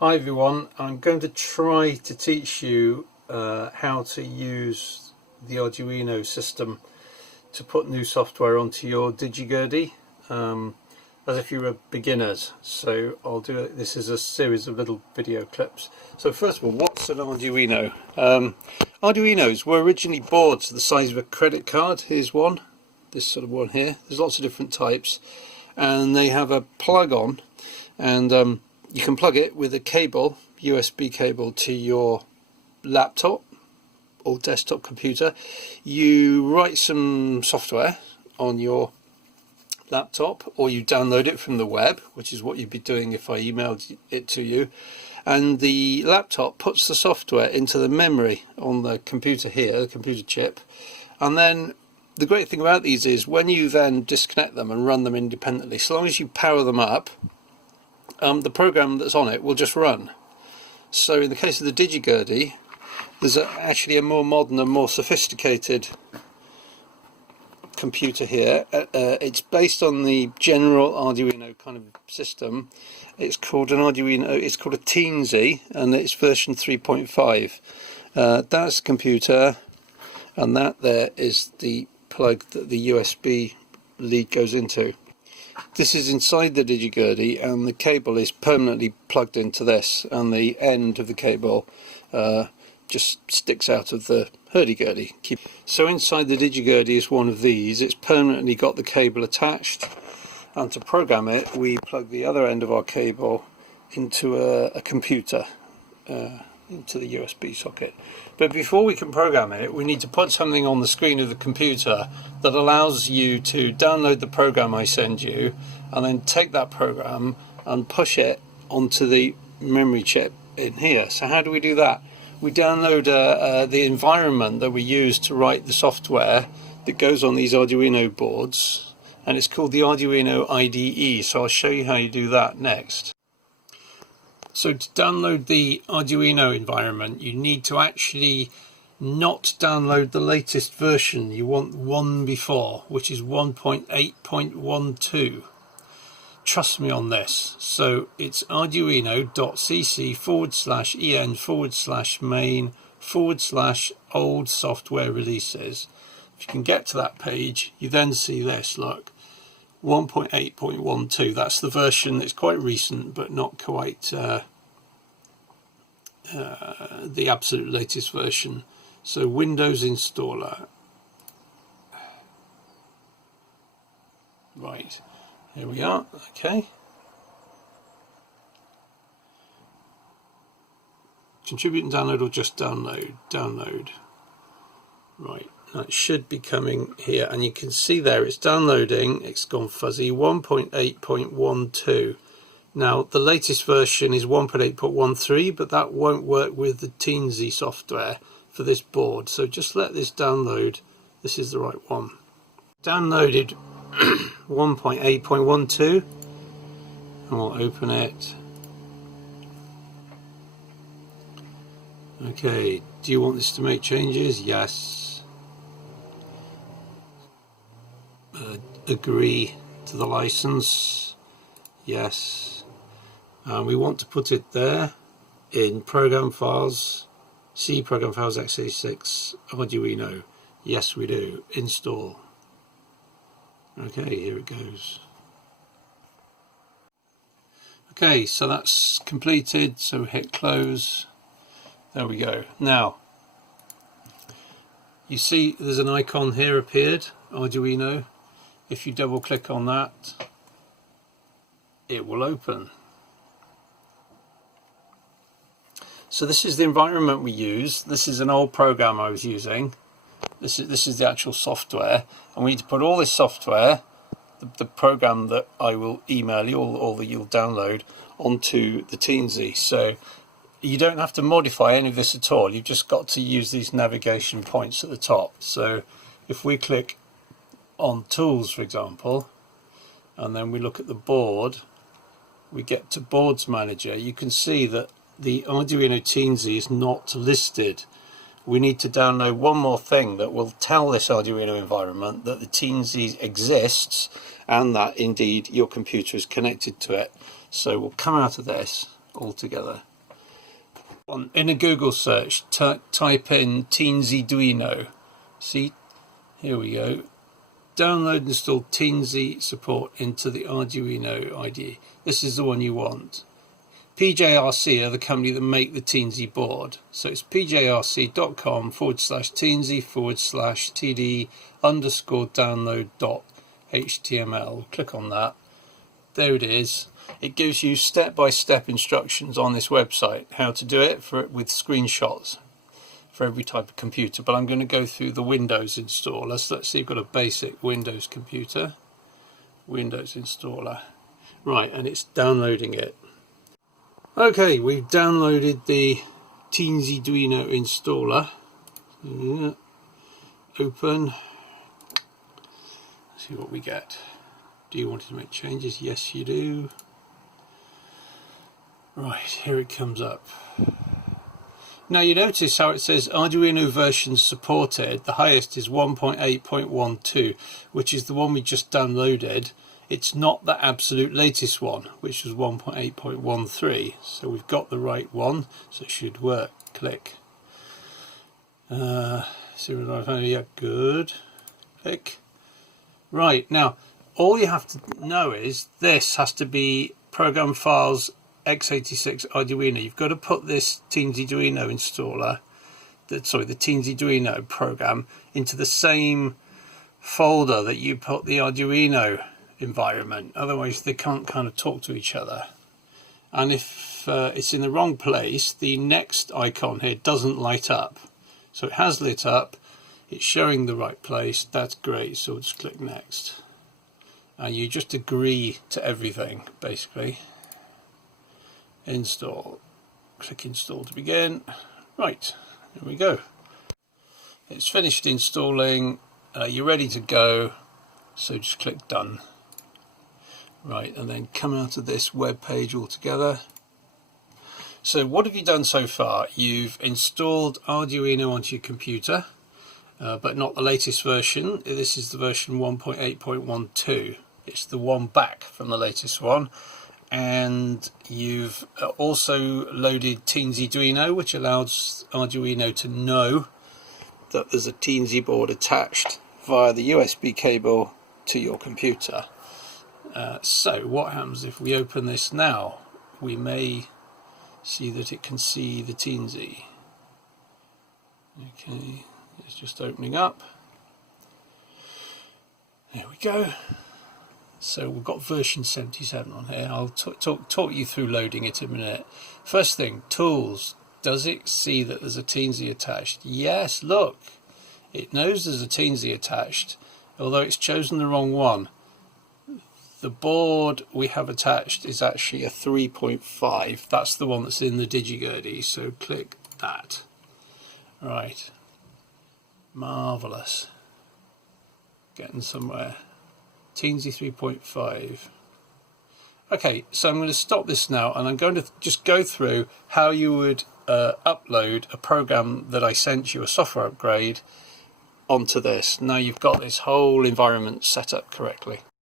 Hi everyone, I'm going to try to teach you how to use the Arduino system to put new software onto your DigiGurdy as if you were beginners. So I'll do it. This is a series of little video clips. So first of all, what's an Arduino? Arduinos were originally boards the size of a credit card. Here's one, this sort of one here. There's lots of different types, and they have a plug on, and you can plug it with a cable, USB cable, to your laptop or desktop computer. You write some software on your laptop, or you download it from the web, which is what you'd be doing if I emailed it to you, and the laptop puts the software into the memory on the computer here, the computer chip. And then the great thing about these is when you then disconnect them and run them independently, so long as you power them up, the program that's on it will just run. So in the case of the DigiGurdy, there's actually a more modern and more sophisticated computer here. It's based on the general Arduino kind of system. It's called an Arduino, it's called a Teensy, and it's version 3.5. That's the computer, and that there is the plug that the USB lead goes into. This is inside the DigiGurdy, and the cable is permanently plugged into this, and the end of the cable just sticks out of the hurdy-gurdy. So inside the DigiGurdy is one of these. It's permanently got the cable attached, and to program it we plug the other end of our cable into a computer, into the USB socket. But before we can program it, we need to put something on the screen of the computer that allows you to download the program I send you, and then take that program and push it onto the memory chip in here. So how do we do that? We download the environment that we use to write the software that goes on these Arduino boards, and it's called the Arduino IDE. So I'll show you how you do that next. So to download the Arduino environment, you need to actually not download the latest version. You want one before, which is 1.8.12. Trust me on this. So it's arduino.cc/en/main/old software releases. If you can get to that page, you then see this, look, 1.8.12. that's the version that's quite recent, but not quite the absolute latest version. So Windows installer, right, here we are. Okay, contribute and download, or just download. Right, that should be coming here, and you can see there it's downloading. It's gone fuzzy. 1.8.12. Now the latest version is 1.8.13, but that won't work with the Teensy software for this board. So just let this download. This is the right one. Downloaded 1.8.12, and we'll open it. Okay, do you want this to make changes? Yes. Agree to the license. Yes. We want to put it there in program files, C program files x86 Arduino. Yes, we do. Install. Okay, here it goes. Okay, so that's completed. So hit close. There we go. Now, you see there's an icon here appeared, Arduino. If you double click on that, it will open. So this is the environment we use. This is an old program I was using. This is the actual software, and we need to put all this software, the program that I will email you, or that you'll download, onto the Teensy. So you don't have to modify any of this at all. You've just got to use these navigation points at the top. So if we click on Tools, for example, and then we look at the board, we get to Boards Manager. You can see that the Arduino Teensy is not listed. We need to download one more thing that will tell this Arduino environment that the Teensy exists, and that indeed your computer is connected to it. So we'll come out of this, altogether. In a Google search, type in TeensyDuino. See, here we go. Download and install Teensy support into the Arduino IDE. This is the one you want. PJRC are the company that make the Teensy board. So it's pjrc.com/teensy/td_download.html. Click on that. There it is. It gives you step-by-step instructions on this website how to do it with screenshots for every type of computer. But I'm going to go through the Windows installer. Let's see, you've got a basic Windows computer. Windows installer. Right, and it's downloading it. Okay, we've downloaded the TeensyDuino installer. Yeah. Open. Let's see what we get. Do you want to make changes? Yes, you do. Right, here it comes up. Now you notice how it says Arduino versions supported. The highest is 1.8.12, which is the one we just downloaded. It's not the absolute latest one, which was 1.8.13. So we've got the right one, so it should work. Click. Yeah, good. Click. Right, now all you have to know is this has to be program files x86 Arduino. You've got to put this TeensyDuino installer, the TeensyDuino program, into the same folder that you put the Arduino environment. Otherwise they can't kind of talk to each other. And if it's in the wrong place, the next icon here doesn't light up. So it has lit up. It's showing the right place. That's great. So we'll just click next. And you just agree to everything, basically. Install. Click install to begin. Right, here we go. It's finished installing. You're ready to go. So just click done. Right, and then come out of this web page altogether. So what have you done so far? You've installed Arduino onto your computer, but not the latest version. This is the version 1.8.12. It's the one back from the latest one. And you've also loaded TeensyDuino, which allows Arduino to know that there's a Teensy board attached via the USB cable to your computer. So what happens if we open this now? We may see that it can see the Teensy. Okay, it's just opening up. Here we go. So we've got version 77 on here. I'll talk you through loading it in a minute. First thing, tools. Does it see that there's a Teensy attached? Yes, look. It knows there's a Teensy attached, although it's chosen the wrong one. The board we have attached is actually a 3.5. That's the one that's in the DigiGurdy, so click that. Right. Marvellous. Getting somewhere. Teensy 3.5. Okay, so I'm going to stop this now, and I'm going to just go through how you would upload a program that I sent you, a software upgrade, onto this. Now you've got this whole environment set up correctly.